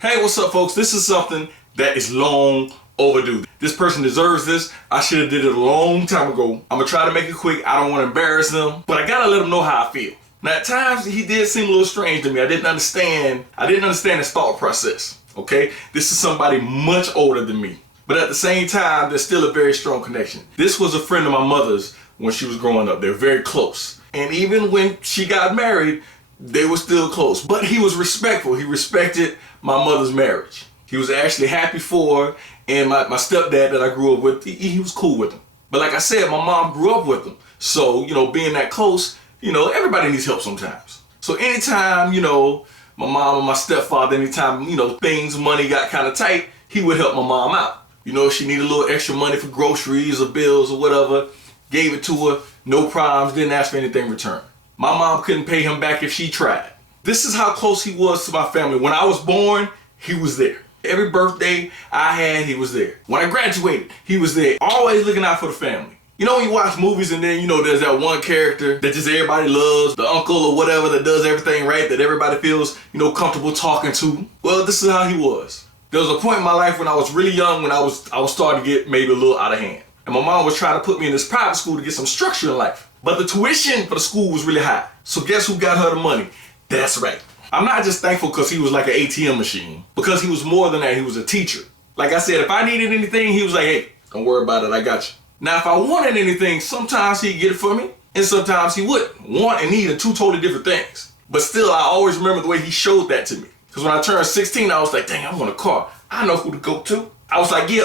Hey, what's up, folks? This is something that is long overdue. This person deserves this. I should have did it a long time ago. I'm gonna try to make it quick. I don't want to embarrass them, but I gotta let them know how I feel. Now, at times he did seem a little strange to me. I didn't understand his thought process. Okay, this is somebody much older than me, but at the same time, there's still a very strong connection. This was a friend of my mother's when she was growing up. They're very close, and even when she got married, they were still close. But he was respectful. He respected my mother's marriage. He was actually happy for her, and my stepdad that I grew up with, he was cool with him. But like I said, my mom grew up with him. So, being that close, everybody needs help sometimes. So anytime, my mom and my stepfather, anytime, money got kind of tight, he would help my mom out. If she needed a little extra money for groceries or bills or whatever, gave it to her, no problems, didn't ask for anything in return. My mom couldn't pay him back if she tried. This is how close he was to my family. When I was born, he was there. Every birthday I had, he was there. When I graduated, he was there. Always looking out for the family. When you watch movies and then, there's that one character that just everybody loves, the uncle or whatever that does everything right, that everybody feels, comfortable talking to. Well, this is how he was. There was a point in my life when I was really young, when I was starting to get maybe a little out of hand. And my mom was trying to put me in this private school to get some structure in life. But the tuition for the school was really high. So guess who got her the money? That's right. I'm not just thankful because he was like an ATM machine. Because he was more than that, he was a teacher. Like I said, if I needed anything, he was like, hey, don't worry about it, I got you. Now, if I wanted anything, sometimes he'd get it for me, and sometimes he wouldn't. Want and need are two totally different things. But still, I always remember the way he showed that to me. Because when I turned 16, I was like, dang, I want a car. I know who to go to. I was like, yeah,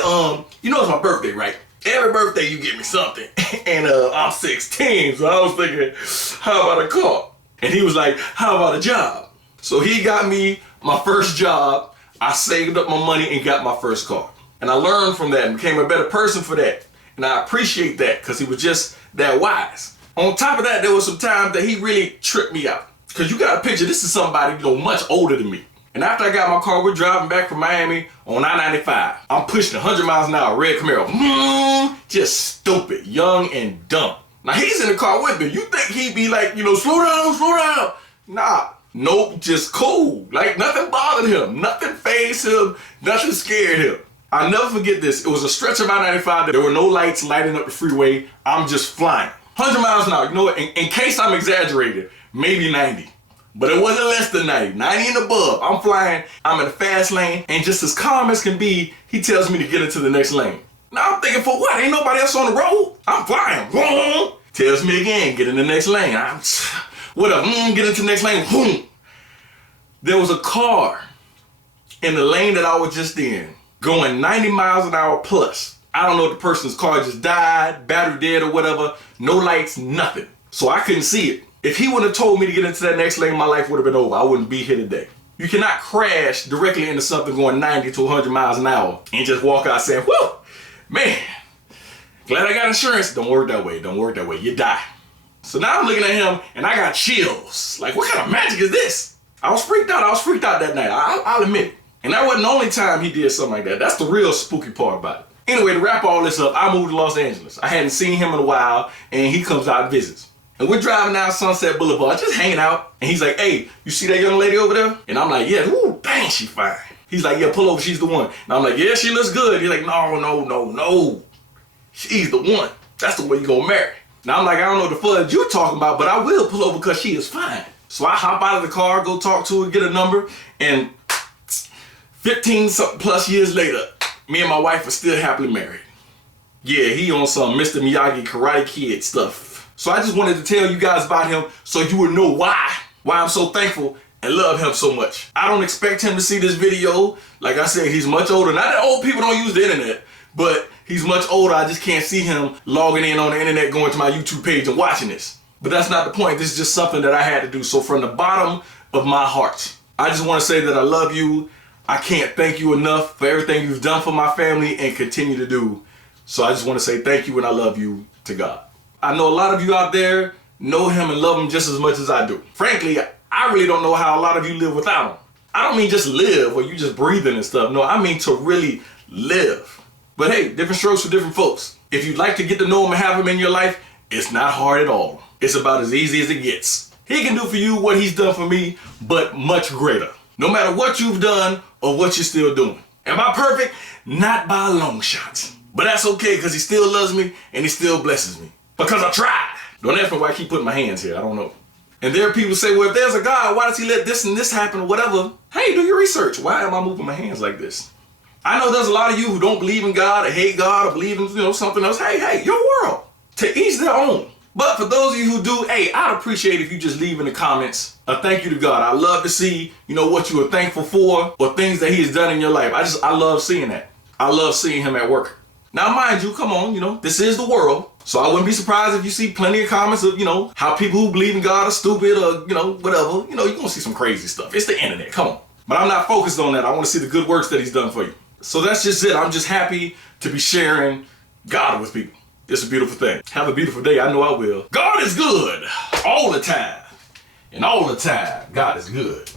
it's my birthday, right? Every birthday you get me something. And I'm 16, so I was thinking, how about a car? And he was like, how about a job? So he got me my first job. I saved up my money and got my first car. And I learned from that and became a better person for that. And I appreciate that because he was just that wise. On top of that, there was some times that he really tripped me out. Because you got to picture, this is somebody, much older than me. And after I got my car, we're driving back from Miami on I-95. I'm pushing 100 miles an hour, red Camaro. Just stupid, young and dumb. Now he's in the car with me. You think he'd be like, slow down, slow down. Nah, nope, just cool. Like nothing bothered him, nothing fazed him, nothing scared him. I'll never forget this. It was a stretch of I-95. There were no lights lighting up the freeway. I'm just flying. 100 miles an hour. You know what? In case I'm exaggerating, maybe 90. But it wasn't less than 90. 90 and above. I'm flying. I'm in the fast lane. And just as calm as can be, he tells me to get into the next lane. Now I'm thinking, for what? Ain't nobody else on the road. I'm flying. Tells me again, get in the next lane. Whatever. Get into the next lane. There was a car in the lane that I was just in, going 90 miles an hour plus. I don't know if the person's car just died, battery dead or whatever. No lights, nothing. So I couldn't see it. If he would have told me to get into that next lane, my life would have been over. I wouldn't be here today. You cannot crash directly into something going 90 to 100 miles an hour and just walk out saying, whoa, man, glad I got insurance. Don't work that way. Don't work that way. You die. So now I'm looking at him and I got chills. Like, what kind of magic is this? I was freaked out. I was freaked out that night. I'll admit it. And that wasn't the only time he did something like that. That's the real spooky part about it. Anyway, to wrap all this up, I moved to Los Angeles. I hadn't seen him in a while, and he comes out and visits. And we're driving down Sunset Boulevard, just hanging out. And he's like, hey, you see that young lady over there? And I'm like, yeah, ooh, dang, she fine. He's like, yeah, pull over, she's the one. And I'm like, yeah, she looks good. He's like, no. She's the one. That's the one you gonna marry. Now I'm like, I don't know what the fudge you're talking about, but I will pull over because she is fine. So I hop out of the car, go talk to her, get a number, and 15 something plus years later, me and my wife are still happily married. Yeah, he on some Mr. Miyagi Karate Kid stuff. So I just wanted to tell you guys about him so you would know why I'm so thankful and love him so much. I don't expect him to see this video. Like I said, he's much older. Not that old people don't use the internet, but he's much older. I just can't see him logging in on the internet, going to my YouTube page and watching this. But that's not the point. This is just something that I had to do. So from the bottom of my heart, I just want to say that I love you. I can't thank you enough for everything you've done for my family and continue to do. So I just want to say thank you and I love you to God. I know a lot of you out there know him and love him just as much as I do. Frankly, I really don't know how a lot of you live without him. I don't mean just live or you just breathing and stuff. No, I mean to really live. But hey, different strokes for different folks. If you'd like to get to know him and have him in your life, it's not hard at all. It's about as easy as it gets. He can do for you what he's done for me, but much greater. No matter what you've done of what you're still doing. Am I perfect? Not by a long shot. But that's okay, because he still loves me and he still blesses me. Because I tried. Don't ask me why I keep putting my hands here. I don't know. And there are people who say, well, if there's a God, why does he let this and this happen or whatever? Hey, do your research. Why am I moving my hands like this? I know there's a lot of you who don't believe in God or hate God or believe in something else. Hey, your world. To each their own. But for those of you who do, hey, I'd appreciate if you just leave in the comments a thank you to God. I love to see, what you are thankful for or things that he has done in your life. I love seeing that. I love seeing him at work. Now, mind you, come on, this is the world. So I wouldn't be surprised if you see plenty of comments of, how people who believe in God are stupid or, whatever. You're going to see some crazy stuff. It's the internet. Come on. But I'm not focused on that. I want to see the good works that he's done for you. So that's just it. I'm just happy to be sharing God with people. It's a beautiful thing. Have a beautiful day. I know I will. God is good all the time. And all the time, God is good.